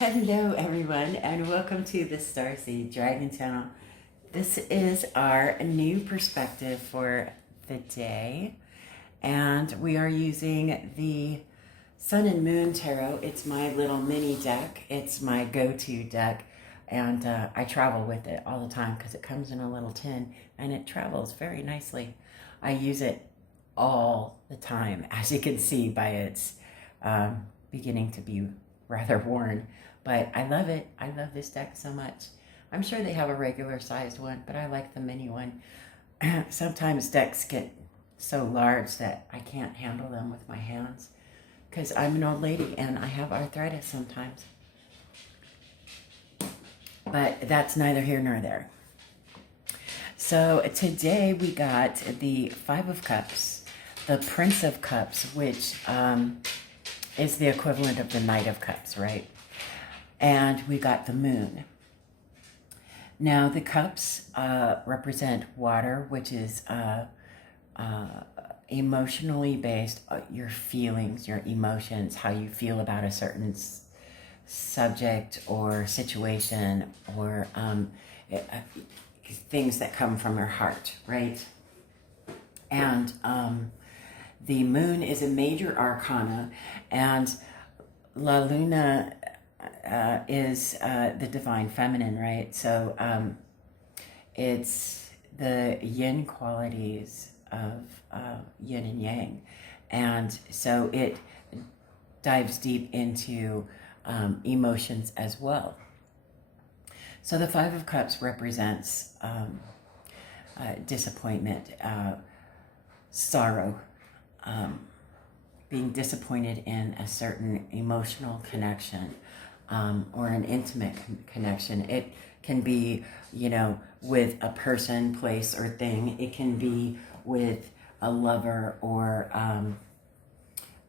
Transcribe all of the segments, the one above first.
Hello, everyone, and welcome to the Starseed Dragon Channel. This is our new perspective for the day, and we are using the Sun and Moon Tarot. It's my little mini deck. It's my go-to deck, and I travel with it all the time because it comes in a little tin and it travels very nicely. I use it all the time, as you can see by its beginning to be rather worn. But I love it. I love this deck so much. I'm sure they have a regular sized one, but I like the mini one. Sometimes decks get so large that I can't handle them with my hands because I'm an old lady and I have arthritis sometimes. But that's neither here nor there. So today we got the Five of Cups, the Prince of Cups, which is the equivalent of the Knight of Cups, right? And we got the Moon. Now the cups represent water, which is emotionally based, your feelings, your emotions, how you feel about a certain subject or situation, or things that come from your heart, right? And the Moon is a major arcana, and La Luna is the divine feminine, right? So it's the yin qualities of yin and yang. And so it dives deep into emotions as well. So the Five of Cups represents disappointment, sorrow, being disappointed in a certain emotional connection, or an intimate connection. It can be, with a person, place, or thing. It can be with a lover or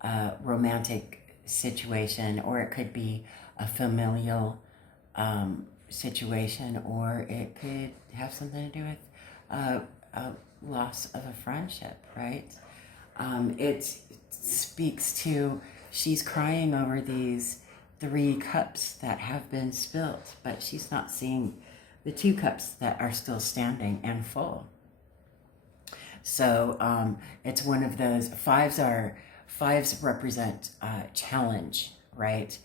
a romantic situation, or it could be a familial situation, or it could have something to do with a loss of a friendship, right? It speaks to, she's crying over these 3 cups that have been spilled, but she's not seeing the 2 cups that are still standing and full. So it's one of those, fives represent challenge, right?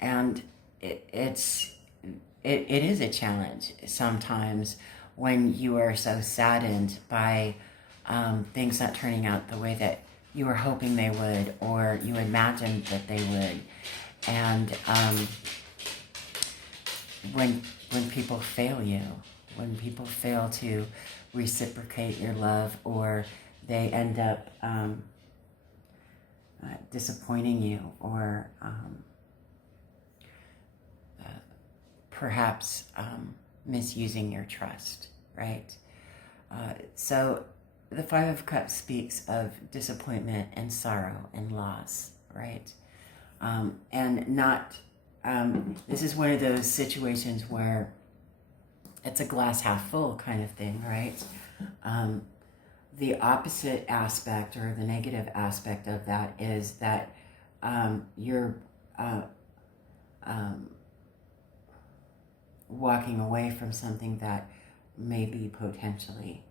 And it is a challenge sometimes when you are so saddened by things not turning out the way that you were hoping they would, or you imagined that they would. And when people fail you, when people fail to reciprocate your love, or they end up disappointing you, or perhaps misusing your trust, right? So the Five of Cups speaks of disappointment and sorrow and loss, right? And not, this is one of those situations where it's a glass half full kind of thing, right? The opposite aspect, or the negative aspect of that, is that you're walking away from something that may be potentially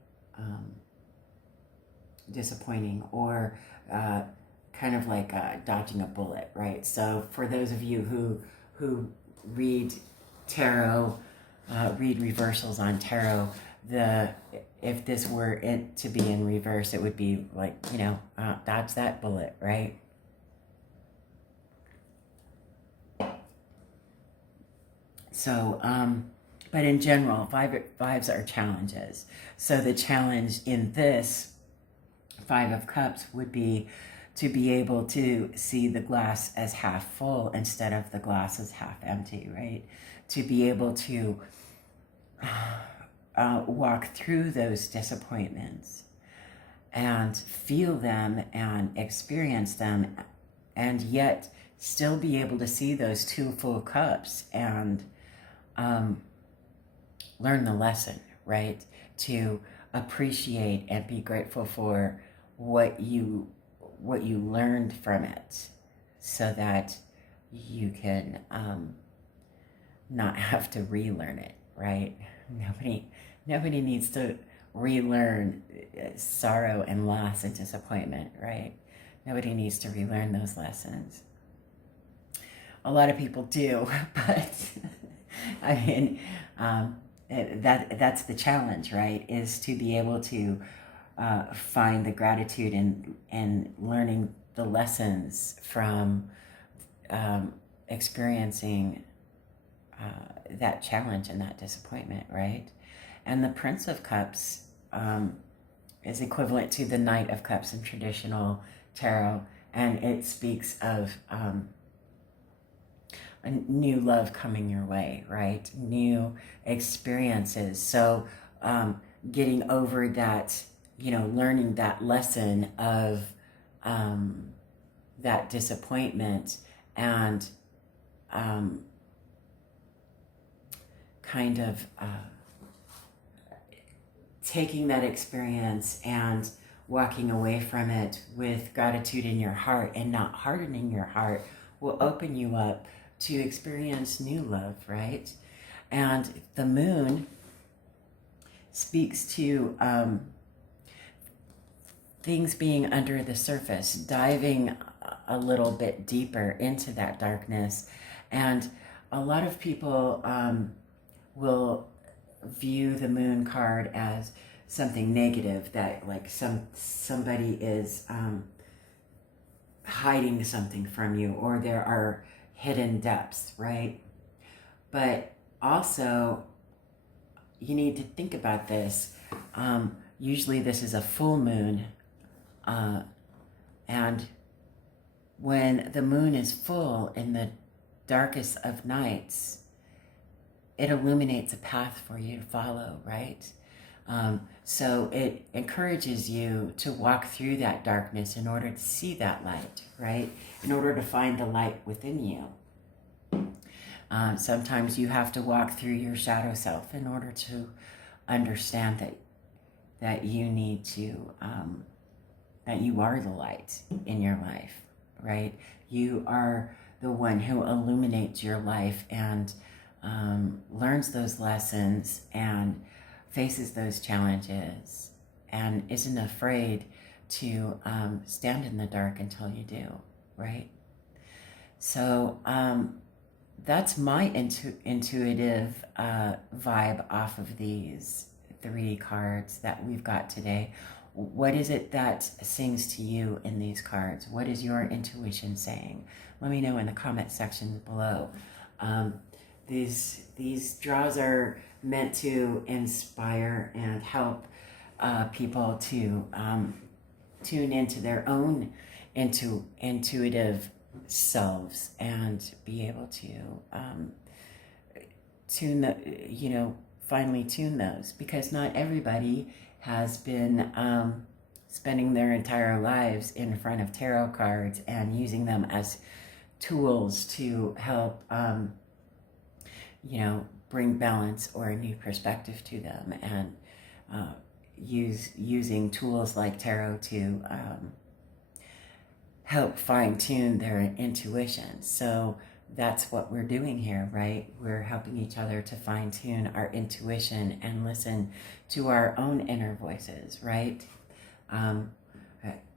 disappointing, or kind of like dodging a bullet, right? So for those of you who read tarot, read reversals on tarot, if this were it to be in reverse, it would be like, dodge that bullet, right? So but in general, fives are challenges. So the challenge in this Five of Cups would be to be able to see the glass as half full instead of the glass as half empty, right? To be able to walk through those disappointments and feel them and experience them, and yet still be able to see those 2 full cups and learn the lesson, right? To appreciate and be grateful for what you learned from it, so that you can not have to relearn it, right? Nobody needs to relearn sorrow and loss and disappointment, right? Nobody needs to relearn those lessons. A lot of people do, but I mean, that's the challenge, right? Is to be able to find the gratitude in learning the lessons from experiencing that challenge and that disappointment, right? And the Prince of Cups is equivalent to the Knight of Cups in traditional tarot, and it speaks of a new love coming your way, right? New experiences. So getting over that, learning that lesson of that disappointment and kind of taking that experience and walking away from it with gratitude in your heart and not hardening your heart will open you up to experience new love, right? And the moon speaks to things being under the surface, diving a little bit deeper into that darkness. And a lot of people will view the moon card as something negative, that like somebody is hiding something from you, or there are hidden depths, right? But also, you need to think about this. Usually this is a full moon, and when the moon is full in the darkest of nights, it illuminates a path for you to follow, right? So it encourages you to walk through that darkness in order to see that light, right? In order to find the light within you. Sometimes you have to walk through your shadow self in order to understand that you need to, that you are the light in your life, right? You are the one who illuminates your life and learns those lessons and faces those challenges and isn't afraid to stand in the dark until you do, right? So that's my intuitive vibe off of these 3 cards that we've got today. What is it that sings to you in these cards? What is your intuition saying? Let me know in the comment section below. These draws are meant to inspire and help people to tune into their own intuitive selves and be able to finally tune those, because not everybody has been spending their entire lives in front of tarot cards and using them as tools to help bring balance or a new perspective to them, and using tools like tarot to help fine-tune their intuition. So that's what we're doing here, right? We're helping each other to fine-tune our intuition and listen to our own inner voices, right?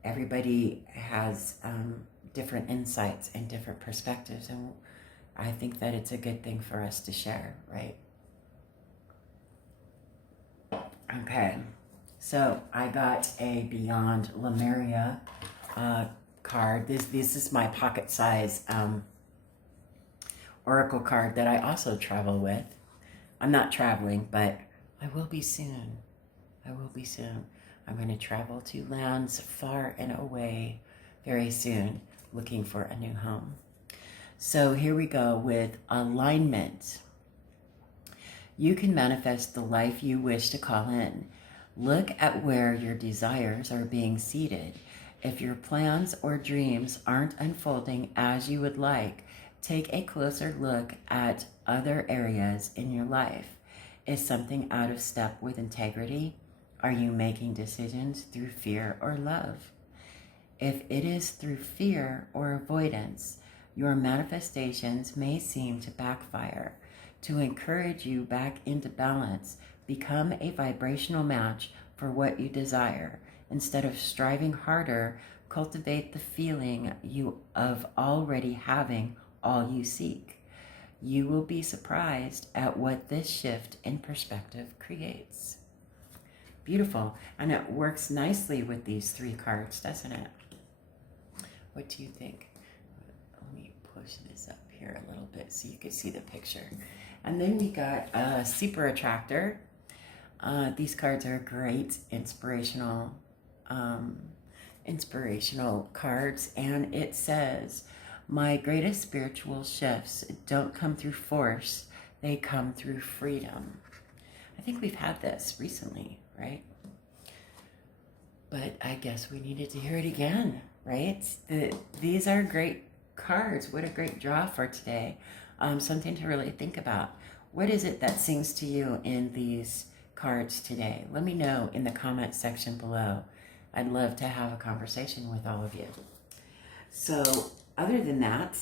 Everybody has different insights and different perspectives, and I think that it's a good thing for us to share, right? Okay, so I got a Beyond Lemuria card. This is my pocket size oracle card that I also travel with. I'm not traveling, but I will be soon. I will be soon. I'm going to travel to lands far and away very soon, looking for a new home. So here we go with alignment. You can manifest the life you wish to call in. Look at where your desires are being seated. If your plans or dreams aren't unfolding as you would like, take a closer look at other areas in your life. Is something out of step with integrity? Are you making decisions through fear or love? If it is through fear or avoidance, Your manifestations may seem to backfire. To encourage you back into balance, become a vibrational match for what you desire. Instead of striving harder, cultivate the feeling of already having all you seek. You will be surprised at what this shift in perspective creates. Beautiful. And it works nicely with these 3 cards, doesn't it? What do you think? Let me push this up here a little bit so you can see the picture. And then we got a super attractor. These cards are great inspirational cards. And it says, my greatest spiritual shifts don't come through force. They come through freedom. I think we've had this recently, right? But I guess we needed to hear it again, right? These are great cards. What a great draw for today. Something to really think about. What is it that sings to you in these cards today? Let me know in the comment section below. I'd love to have a conversation with all of you. So other than that,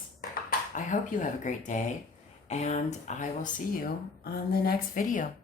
I hope you have a great day, and I will see you on the next video.